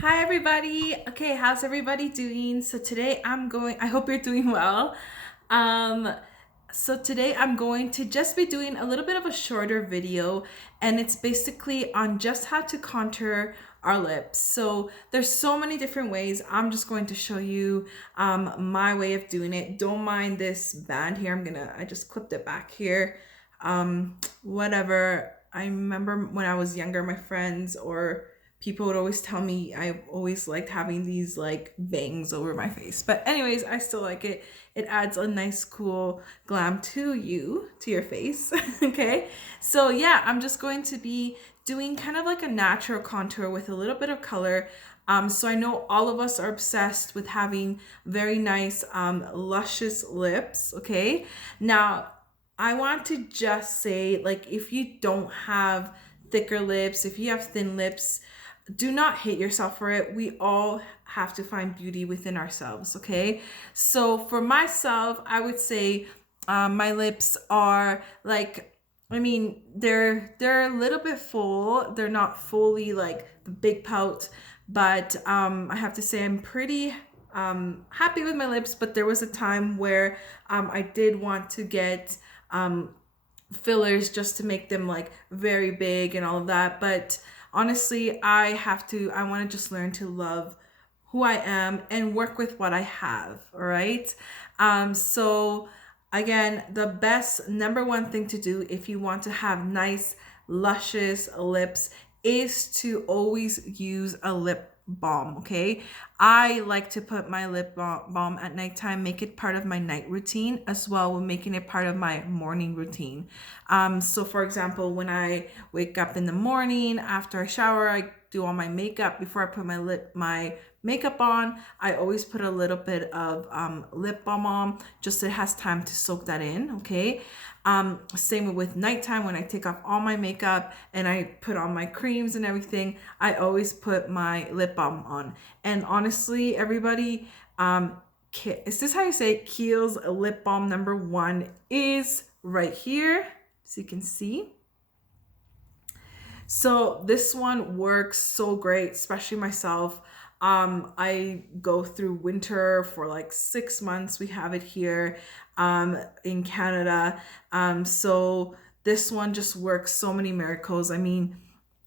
Hi everybody. Okay, how's everybody doing? So today I hope you're doing well. Um today I'm going to just be doing a little bit of a shorter video, and it's basically on just how to contour our lips. So there's so many different ways. I'm just going to show you my way of doing it. Don't mind this band here. I just clipped it back here. Whatever. I remember when I was younger, my friends or people would always tell me I always liked having these like bangs over my face. But anyways, I still like it. It adds a nice cool glam to your face. Okay. So yeah, I'm just going to be doing kind of like a natural contour with a little bit of color. So I know all of us are obsessed with having very nice, luscious lips. Okay. Now, I want to just say, like, if you don't have thicker lips, if you have thin lips, do not hate yourself for it. We all have to find beauty within ourselves, okay? So for myself, I would say my lips are like, I mean, they're a little bit full. They're not fully like the big pout, but I have to say I'm pretty happy with my lips. But there was a time where I did want to get fillers just to make them like very big and all of that. But honestly, I want to just learn to love who I am and work with what I have. All right. So again, the best number one thing to do if you want to have nice, luscious lips is to always use a lip balm. Okay. I like to put my lip balm at nighttime, make it part of my night routine as well with making it part of my morning routine. So for example, when I wake up in the morning after I shower, I do all my makeup before I put my makeup on. I always put a little bit of lip balm on, just so it has time to soak that in. Okay. Same with nighttime when I take off all my makeup and I put on my creams and everything. I always put my lip balm on. And honestly, everybody, is this how you say it? Kiehl's lip balm number one is right here, so you can see. So this one works so great, especially myself. I go through winter for like 6 months. We have it here in Canada. So this one just works so many miracles. I mean,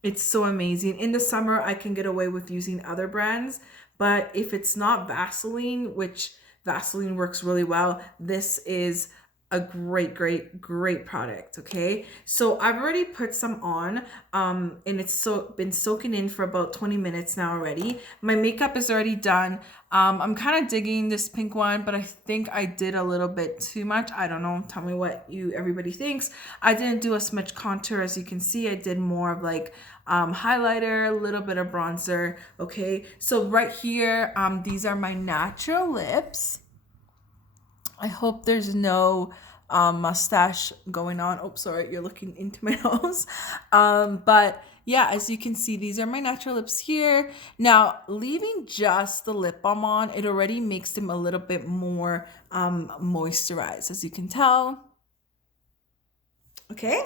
it's so amazing. In the summer, I can get away with using other brands, but if it's not Vaseline, which Vaseline works really well, this is a great product. Okay, so I've already put some on, and it's been soaking in for about 20 minutes now already. My makeup is already done. I'm kind of digging this pink one, but I think I did a little bit too much. I don't know, tell me what everybody thinks. I didn't do as much contour. As you can see, I did more of like highlighter, a little bit of bronzer. Okay, so right here, these are my natural lips. I hope there's no mustache going on. Oh, sorry, you're looking into my nose. But yeah, as you can see, these are my natural lips here. Now, leaving just the lip balm on, it already makes them a little bit more moisturized, as you can tell. Okay.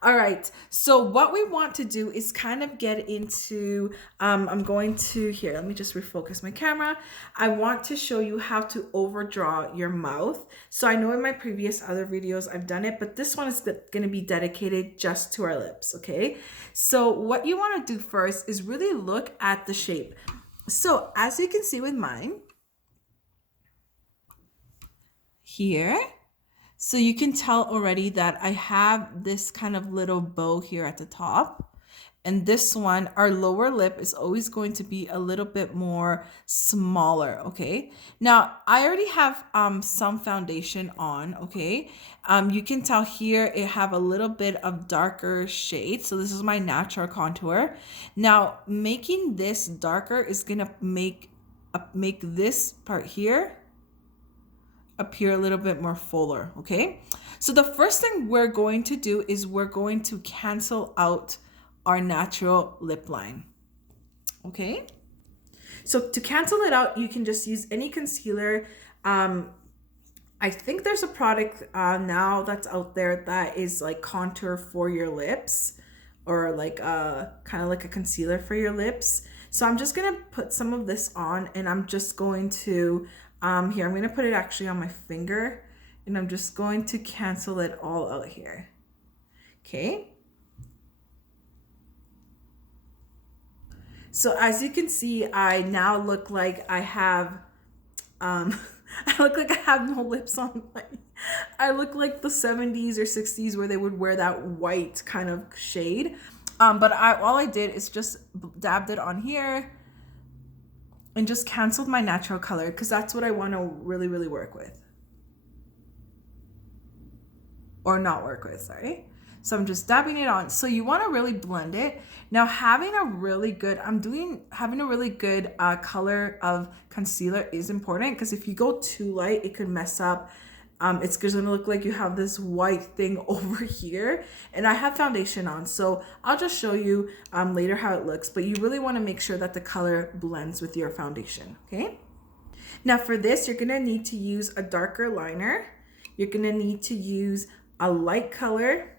All right. So what we want to do is kind of get into, I'm going to, here, let me just refocus my camera. I want to show you how to overdraw your mouth. So I know in my previous other videos I've done it, but this one is going to be dedicated just to our lips. Okay. So what you want to do first is really look at the shape. So as you can see with mine here, so you can tell already that I have this kind of little bow here at the top. And this one, our lower lip is always going to be a little bit more smaller, okay? Now, I already have some foundation on, okay? You can tell here it have a little bit of darker shade. So this is my natural contour. Now, making this darker is gonna make this part here appear a little bit more fuller, okay? So the first thing we're going to do is we're going to cancel out our natural lip line, okay? So to cancel it out, you can just use any concealer. I think there's a product now that's out there that is like contour for your lips, or like kind of like a concealer for your lips. So I'm just gonna put some of this on, and I'm just going to, here, I'm gonna put it actually on my finger, and I'm just going to cancel it all out here. Okay. So as you can see, I now look like I have, I look like I have no lips on. I look like the 70s or 60s where they would wear that white kind of shade. But all I did is just dabbed it on here and just canceled my natural color because that's what I want to really, really work with. Or not work with, sorry. So I'm just dabbing it on. So you want to really blend it. Now having a really good, having a really good color of concealer is important because if you go too light, it could mess up. It's going to look like you have this white thing over here, and I have foundation on, so I'll just show you later how it looks, but you really want to make sure that the color blends with your foundation, okay? Now for this, you're going to need to use a darker liner. You're going to need to use a light color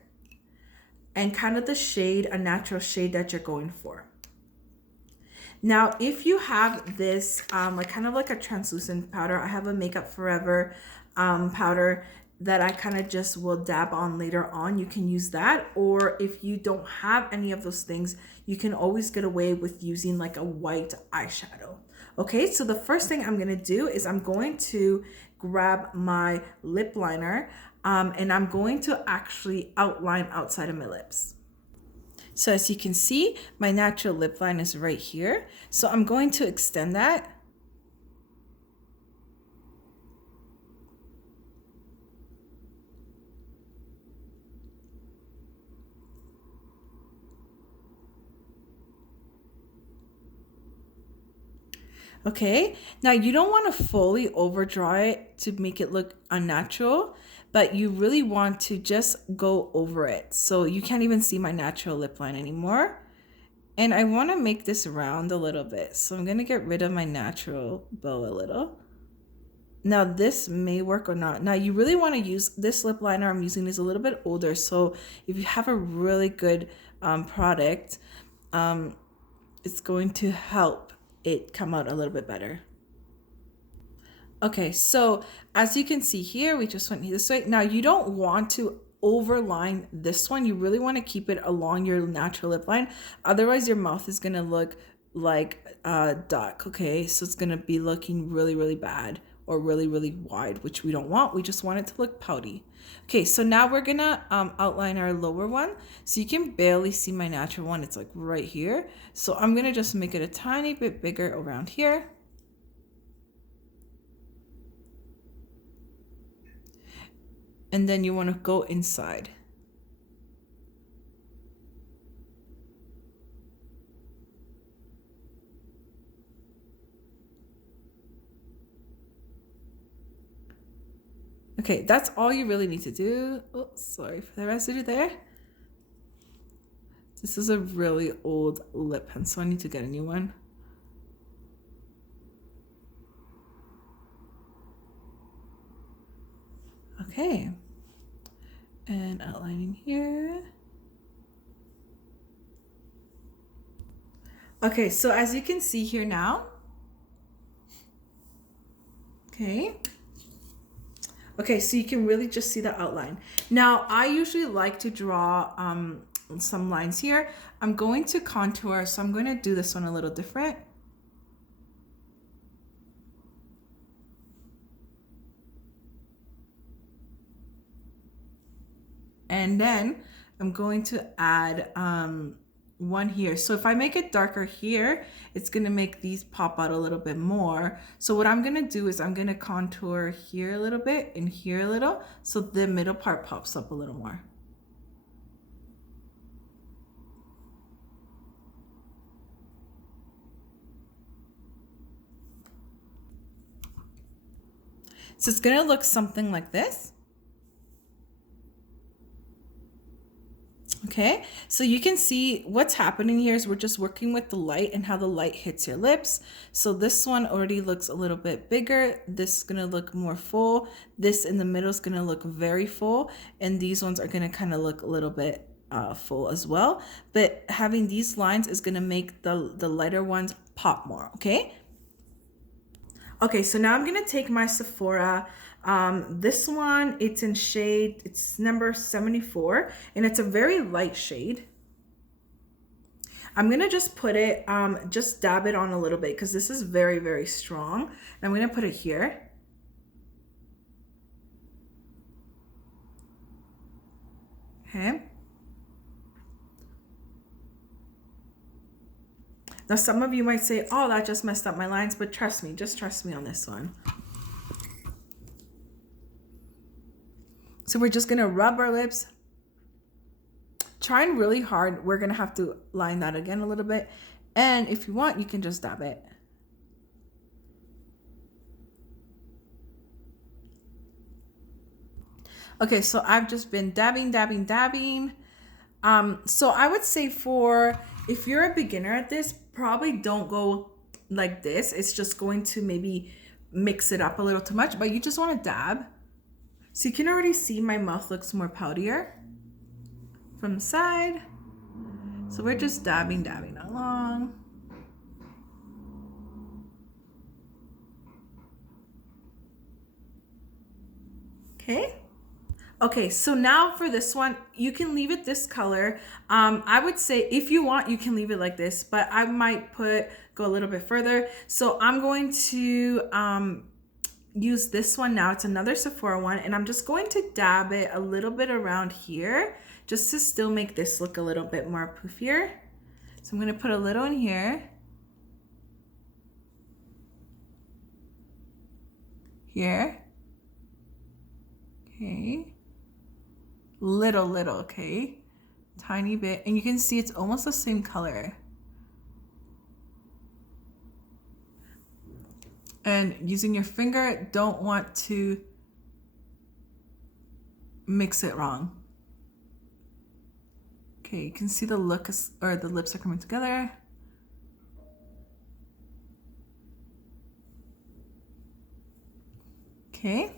and kind of the shade, a natural shade that you're going for. Now, if you have this, like kind of like a translucent powder, I have a Makeup Forever powder that I kind of just will dab on later on. You can use that, or if you don't have any of those things, you can always get away with using like a white eyeshadow. Okay, so the first thing I'm gonna do is I'm going to grab my lip liner and I'm going to actually outline outside of my lips. So as you can see, my natural lip line is right here. So I'm going to extend that. Okay, now you don't want to fully overdraw it to make it look unnatural, but you really want to just go over it. So you can't even see my natural lip line anymore. And I want to make this round a little bit. So I'm going to get rid of my natural bow a little. Now this may work or not. Now you really want to use this lip liner I'm using is a little bit older. So if you have a really good product, it's going to help it come out a little bit better. Okay, so as you can see here, we just went this way. Now you don't want to overline this one. You really want to keep it along your natural lip line. Otherwise your mouth is going to look like a duck. Okay, so it's going to be looking really, really bad or really, really wide, which we don't want. We just want it to look pouty. Okay, so now we're gonna outline our lower one. So you can barely see my natural one. It's like right here. So I'm gonna just make it a tiny bit bigger around here. And then you wanna go inside. Okay, that's all you really need to do. Oh, sorry for the residue there. This is a really old lip pen, so I need to get a new one. Okay, and outlining here. Okay, so as you can see here now, okay, so you can really just see the outline. Now, I usually like to draw some lines here. I'm going to contour, so I'm going to do this one a little different. And then I'm going to add one here. So if I make it darker here, it's gonna make these pop out a little bit more. So what I'm gonna do is I'm gonna contour here a little bit and here a little, so the middle part pops up a little more. So it's gonna look something like this. Okay, so you can see what's happening here is we're just working with the light and how the light hits your lips. So this one already looks a little bit bigger. This is gonna look more full. This in the middle is gonna look very full. And these ones are gonna kind of look a little bit full as well, but having these lines is gonna make the lighter ones pop more. Okay. Okay, so now I'm gonna take my Sephora. This one, it's in shade, it's number 74, and it's a very light shade. I'm gonna just put it, just dab it on a little bit because this is very, very strong. And I'm gonna put it here. Okay. Now some of you might say, oh, that just messed up my lines, but trust me, just trust me on this one. So we're just gonna rub our lips. Trying really hard, we're gonna have to line that again a little bit. And if you want, you can just dab it. Okay, so I've just been dabbing. So I would say if you're a beginner at this, probably don't go like this. It's just going to maybe mix it up a little too much, but you just want to dab. So you can already see my mouth looks more poutier from the side. So we're just dabbing along. Okay. Okay, so now for this one, you can leave it this color. I would say if you want, you can leave it like this, but I might go a little bit further. So I'm going to use this one now. It's another Sephora one, and I'm just going to dab it a little bit around here just to still make this look a little bit more poofier. So I'm gonna put a little in here. Here. Okay. Little, okay? Tiny bit. And you can see it's almost the same color. And using your finger, don't want to mix it wrong. Okay, you can see the look or the lips are coming together. Okay,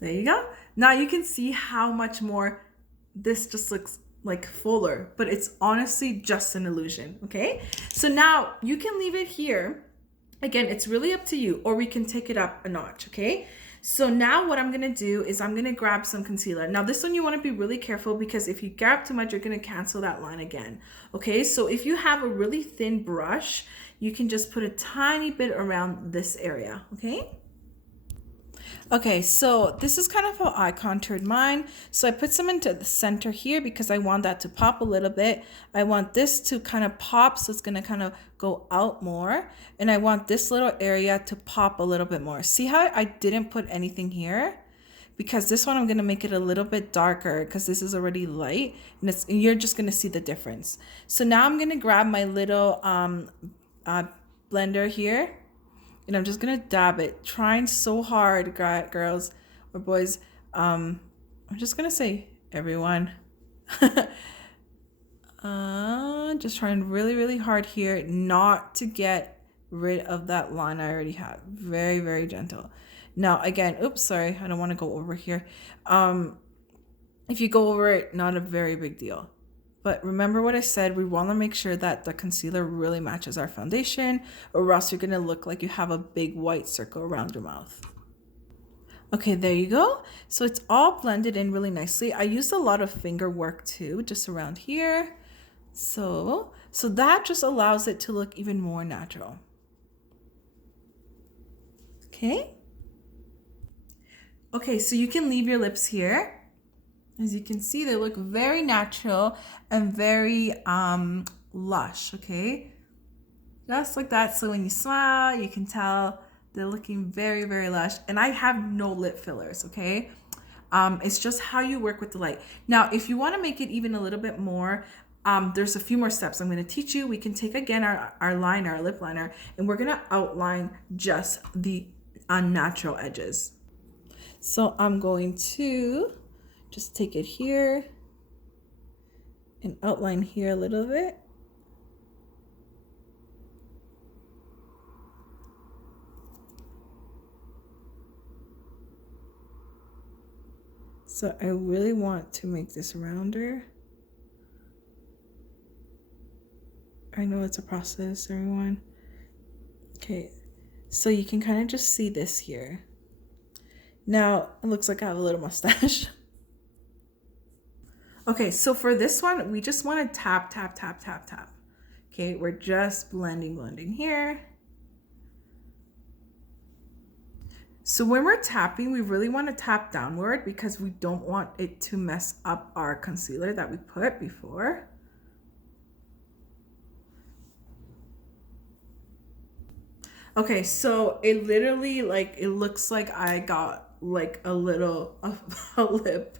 there you go. Now you can see how much more this just looks like fuller, but it's honestly just an illusion, okay? So now you can leave it here. Again, it's really up to you, or we can take it up a notch, okay? So now what I'm gonna do is I'm gonna grab some concealer. Now this one you wanna be really careful because if you grab too much, you're gonna cancel that line again, okay? So if you have a really thin brush, you can just put a tiny bit around this area, okay? Okay, so this is kind of how I contoured mine. So I put some into the center here because I want that to pop a little bit. I want this to kind of pop, so it's gonna kind of go out more. And I want this little area to pop a little bit more. See how I didn't put anything here? Because this one I'm gonna make it a little bit darker because this is already light, and you're just gonna see the difference. So now I'm gonna grab my little blender here. And I'm just gonna dab it, trying so hard, girls or boys. I'm just gonna say everyone. Just trying really, really hard here not to get rid of that line I already have. Very, very gentle. Now again, oops, sorry, I don't want to go over here. If you go over it, not a very big deal. But remember what I said, we want to make sure that the concealer really matches our foundation, or else you're going to look like you have a big white circle around your mouth. Okay, there you go. So it's all blended in really nicely. I used a lot of finger work too, just around here. So that just allows it to look even more natural. Okay. Okay, so you can leave your lips here. As you can see, they look very natural and very lush, okay? Just like that. So when you smile, you can tell they're looking very, very lush. And I have no lip fillers, okay? It's just how you work with the light. Now, if you want to make it even a little bit more, there's a few more steps I'm going to teach you. We can take again our liner, our lip liner, and we're going to outline just the unnatural edges. So I'm going to just take it here and outline here a little bit. So I really want to make this rounder. I know it's a process, everyone. Okay, so you can kind of just see this here. Now, it looks like I have a little mustache. Okay, so for this one, we just want to tap, tap, tap, tap, tap. Okay, we're just blending here. So when we're tapping, we really want to tap downward because we don't want it to mess up our concealer that we put before. Okay, so it literally, like, it looks like I got like a little a lip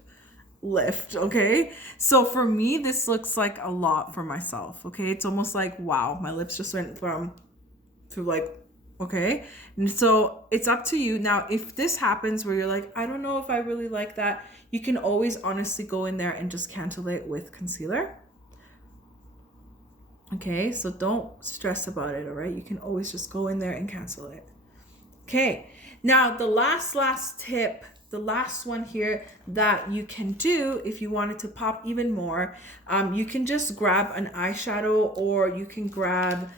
lift. Okay, so for me this looks like a lot for myself. Okay, it's almost like, wow, my lips just went from to like, okay. And so it's up to you. Now if this happens where you're like, I don't know if I really like that, you can always honestly go in there and just cancel it with concealer. Okay, so don't stress about it. All right, you can always just go in there and cancel it. Okay, now the last tip, the last one here that you can do if you wanted to pop even more, you can just grab an eyeshadow, or you can grab,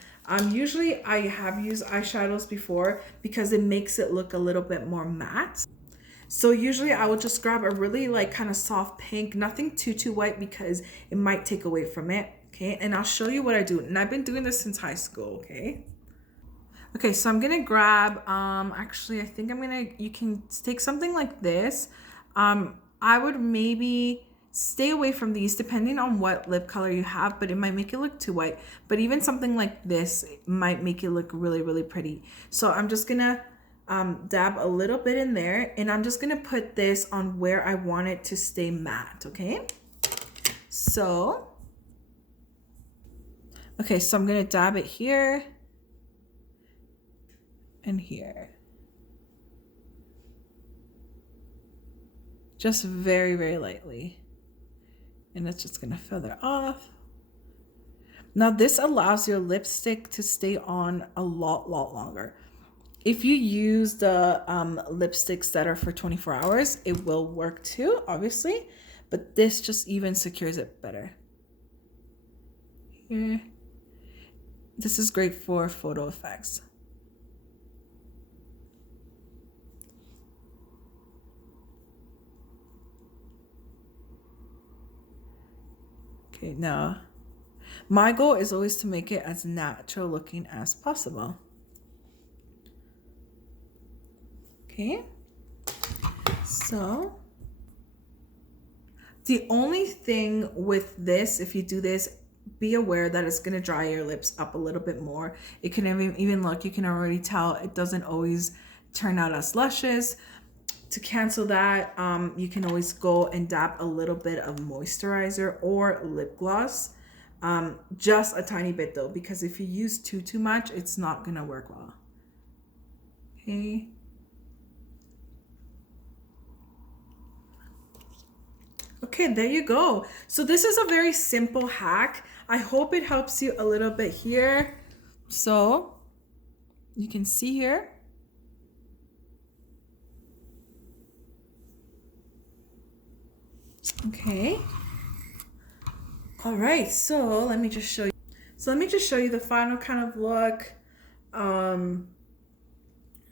usually I have used eyeshadows before because it makes it look a little bit more matte. So usually I will just grab a really like kind of soft pink, nothing too white because it might take away from it. Okay, and I'll show you what I do. And I've been doing this since high school, okay? Okay, so I'm gonna grab, actually I think you can take something like this. I would maybe stay away from these depending on what lip color you have, but it might make it look too white. But even something like this might make it look really pretty. So I'm just gonna dab a little bit in there, and I'm just gonna put this on where I want it to stay matte, okay? So, okay, so I'm gonna dab it here and here. Just very lightly. And it's just gonna feather off. Now this allows your lipstick to stay on a lot longer. If you use the lipsticks that are for 24 hours, it will work too, obviously, but this just even secures it better. Here. This is great for photo effects. Okay, now my goal is always to make it as natural looking as possible. Okay, so the only thing with this, if you do this, be aware that it's going to dry your lips up a little bit more. It can even look, you can already tell it doesn't always turn out as luscious. To cancel that, you can always go and dab a little bit of moisturizer or lip gloss. Just a tiny bit though, because if you use too much, it's not gonna work well. Okay. Okay, there you go. So this is a very simple hack. I hope it helps you a little bit here. So you can see here. Okay. All right, so let me just show you. So let me just show you the final kind of look. I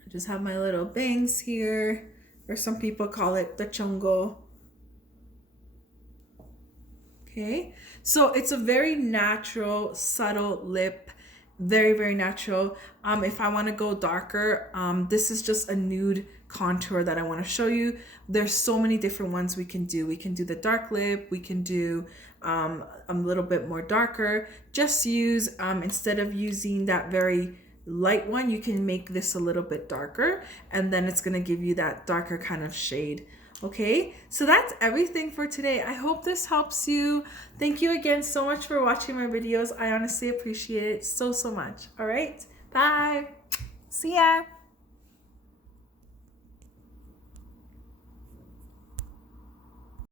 just have my little bangs here, or some people call it the chongo. Okay, so it's a very natural, subtle lip, very natural. If I want to go darker, this is just a nude contour that I want to show you. There's so many different ones we can do. We can do the dark lip, we can do a little bit more darker. Just use, instead of using that very light one, you can make this a little bit darker, and then it's going to give you that darker kind of shade. Okay, so that's everything for today. I hope this helps you. Thank you again so much for watching my videos. I honestly appreciate it so much. All right, bye. See ya.